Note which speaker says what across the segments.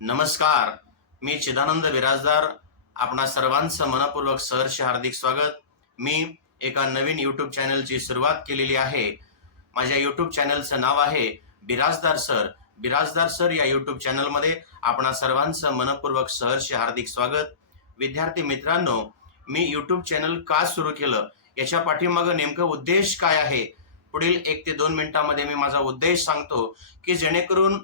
Speaker 1: नमस्कार. मी चिदानंद बिराजदार. आपणा सर्वांचं मनपूर्वक सहर्ष हार्दिक स्वागत. मी एका नवीन यूट्यूब चॅनलची सुरुवात केलेली आहे. माझ्या यूट्यूब चॅनलचं नाव आहे बिराजदार सर. बिराजदार सर या यूट्यूब चॅनलमध्ये आपणा सर्वांचं मनपूर्वक सहर्ष हार्दिक स्वागत. विद्यार्थी मित्रांनो मी यूट्यूब चॅनल का सुरू केलं? याच्या पाठीमागं नेमकं उद्देश काय आहे? पुढील एक ते दोन मिनिटांमध्ये मी माझा उद्देश सांगतो की जेणेकरून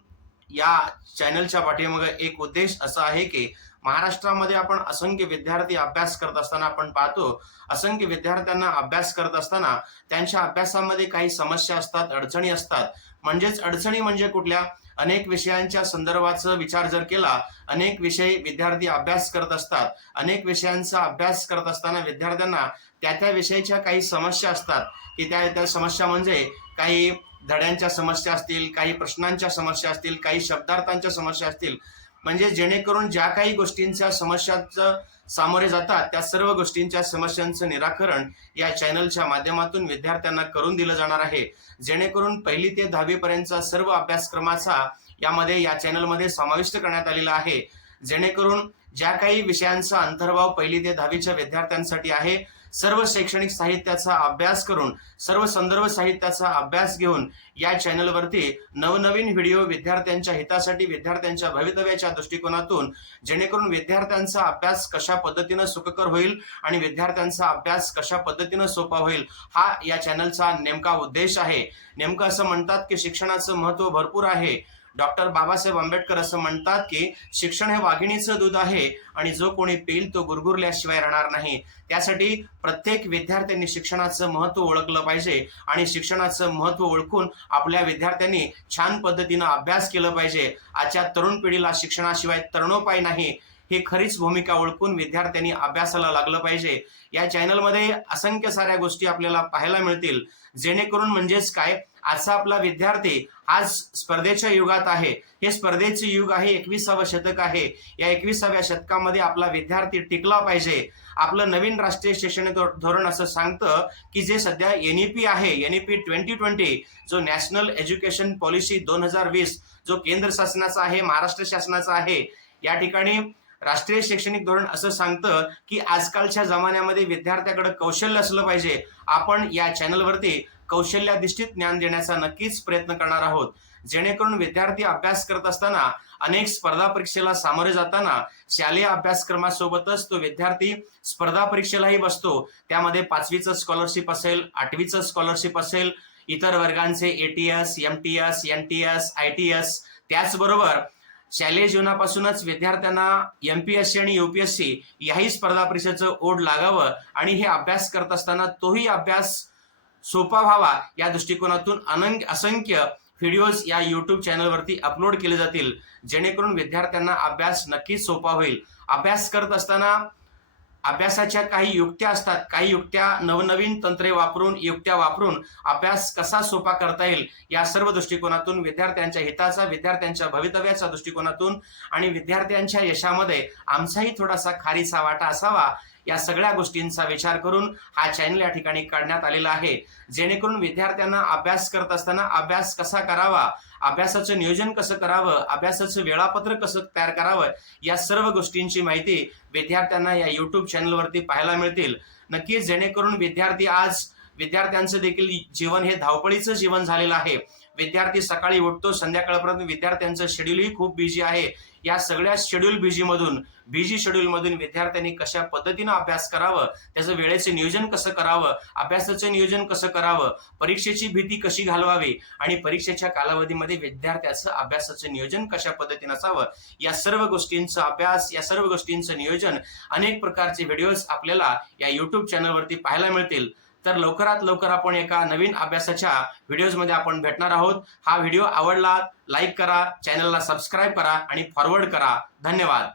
Speaker 1: या चॅनलच्या पाठीमागे एक उद्देश असा आहे की महाराष्ट्रामध्ये आपण असंख्य विद्यार्थी अभ्यास करत असताना आपण पाहतो. असंख्य विद्यार्थ्यांना अभ्यास करत असताना त्यांच्या अभ्यासामध्ये काही समस्या असतात अडचणी असतात. म्हणजेच अडचणी म्हणजे कुठल्या? अनेक विषयांच्या संदर्भाचा विचार जर केला अनेक विषय विद्यार्थी अभ्यास करत असतात. अनेक विषयांचा अभ्यास करत असताना विद्यार्थ्यांना त्या त्या विषयाच्या काही समस्या असतात. की त्या त्या समस्या म्हणजे काही धड्यांच्या समस्या असतील काही प्रश्नांच्या समस्या असतील काही शब्दार्थांच्या समस्या असतील. म्हणजे जेणेकरून ज्या काही गोष्टींच्या समस्यांचं सामोरे जातात त्या सर्व गोष्टींच्या समस्यांचं निराकरण या चॅनलच्या माध्यमातून विद्यार्थ्यांना करून दिलं जाणार आहे. जेणेकरून पहिली ते दहावीपर्यंतचा सर्व अभ्यासक्रमाचा यामध्ये या चॅनलमध्ये समाविष्ट करण्यात आलेला आहे. जेणेकरून ज्या काही विषयांचा अंतर्भाव पहिली ते दहावीच्या विद्यार्थ्यांसाठी आहे सर्व शैक्षणिक साहित्याचा अभ्यास करून सर्व संदर्भ साहित्याचा अभ्यास घेऊन या चॅनलवरती नवनवीन व्हिडिओ विद्यार्थ्यांच्या हितासाठी विद्यार्थ्यांच्या भवितव्याच्या दृष्टिकोनातून जेणेकरून विद्यार्थ्यांचा अभ्यास कशा पद्धतीनं सुखकर होईल आणि विद्यार्थ्यांचा अभ्यास कशा पद्धतीनं सोपा होईल हा या चॅनलचा नेमका उद्देश आहे. नेमकं असं म्हणतात की शिक्षणाचं महत्त्व भरपूर आहे. डॉक्टर बाबासाहेब आंबेडकर असं म्हणतात की शिक्षण हे वाघिणीचं दूध आहे आणि जो कोणी पेल तो गुरगुरल्याशिवाय राहणार नाही. त्यासाठी प्रत्येक विद्यार्थ्यांनी शिक्षणाचं महत्त्व ओळखलं पाहिजे आणि शिक्षणाचं महत्त्व ओळखून आपल्या विद्यार्थ्यांनी छान पद्धतीनं अभ्यास केलं पाहिजे. आजच्या तरुण पिढीला शिक्षणाशिवाय तरुणोपाय नाही. ही खरीच भूमिका ओळखून विद्यार्थ्यांनी अभ्यासाला लागलं पाहिजे. या चॅनलमध्ये असंख्य साऱ्या गोष्टी आपल्याला पाहायला मिळतील. जेणेकरून म्हणजेच काय? आजचा आपला विद्यार्थी आज स्पर्धेच्या युगात आहे. हे स्पर्धेचे युग आहे एकविसावं शतक आहे. या एकविसाव्या शतकामध्ये आपला विद्यार्थी टिकला पाहिजे. आपलं नवीन राष्ट्रीय शैक्षणिक धोरण असं सांगतं की जे सध्या एनईपी आहे. एनईपी ट्वेंटी ट्वेंटी जो नॅशनल एज्युकेशन पॉलिसी दोन हजार वीस जो केंद्र शासनाचा आहे महाराष्ट्र शासनाचा आहे. या ठिकाणी राष्ट्रीय शैक्षणिक धोरण असं सांगतं की आजकालच्या जमान्यामध्ये विद्यार्थ्याकडे कौशल्य असलं पाहिजे. आपण या चॅनलवरती कौशल्याधिष्ठित ज्ञान देण्याचा नक्कीच प्रयत्न करणार आहोत. जेणेकरून विद्यार्थी अभ्यास करत असताना अनेक स्पर्धा परीक्षेला सामोरे जाताना शालेय अभ्यासक्रमासोबतच तो विद्यार्थी स्पर्धा परीक्षेलाही बसतो. त्यामध्ये पाचवीचं स्कॉलरशिप असेल आठवीचं स्कॉलरशिप असेल इतर वर्गांचे ATS M T S N T S I T S त्याचबरोबर शालेय जीवनापासूनच विद्यार्थ्यांना एमपीएससी आणि युपीएससी याही स्पर्धा परीक्षेचं ओढ लागावं आणि हे अभ्यास करत असताना तोही अभ्यास सोपा व्हावा या दृष्टिकोनातून अनंग असंख्य व्हिडिओज या युट्यूब चॅनलवरती अपलोड केले जातील. जेणेकरून विद्यार्थ्यांना अभ्यास नक्कीच सोपा होईल. अभ्यास करत असताना अभ्यासाच्या काही युक्त्या असतात काही युक्त्या नवनवीन तंत्रे वापरून युक्त्या वापरून अभ्यास कसा सोपा करता येईल या सर्व दृष्टिकोनातून विद्यार्थ्यांच्या हिताचा विद्यार्थ्यांच्या भवितव्याच्या दृष्टिकोनातून आणि विद्यार्थ्यांच्या यशामध्ये आमचाही थोडासा खारीचा वाटा असावा. या सगळ्या गोष्टींचा विचार करून हा चॅनल या ठिकाणी काढण्यात आलेला आहे. जेणेकरून विद्यार्थ्यांना अभ्यास करत असताना अभ्यास कसा करावा अभ्यासाचं नियोजन कसं करावं अभ्यासाचं वेळापत्रक कसं तयार करावं या सर्व गोष्टींची माहिती विद्यार्थ्यांना या युट्यूब चॅनलवरती पाहायला मिळतील. नक्कीच जेणेकरून विद्यार्थी आज विद्यार्थ्यांचं देखील जीवन हे धावपळीचं जीवन झालेलं आहे. विद्यार्थी सकाळी उठतो संध्याकाळपर्यंत विद्यार्थ्यांचं शेड्यूलही खूप बिझी आहे. या सगळ्या शेड्यूल बिझीमधून बिझी शेड्यूलमधून विद्यार्थ्यांनी कशा पद्धतीनं अभ्यास करावं त्याचं वेळेचं नियोजन कसं करावं अभ्यासाचं नियोजन कसं करावं परीक्षेची भीती कशी घालवावी आणि परीक्षेच्या कालावधीमध्ये विद्यार्थ्याचं अभ्यासाचं नियोजन कशा पद्धतीनं असावं या सर्व गोष्टींचा अभ्यास या सर्व गोष्टींचं नियोजन अनेक प्रकारचे व्हिडिओज आपल्याला या युट्यूब चॅनलवरती पाहायला मिळतील. तर लवकरात लवकर आपण एका नवीन अभ्यासाच्या व्हिडिओजमध्ये आपण भेटणार आहोत. हा व्हिडिओ आवडला लाईक करा चॅनलला सबस्क्राईब करा आणि फॉरवर्ड करा. धन्यवाद.